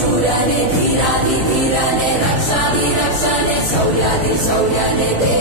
शौर्याने धीराधिधीराने रक्षाधि रक्षाने शौर्याधि शौर्याने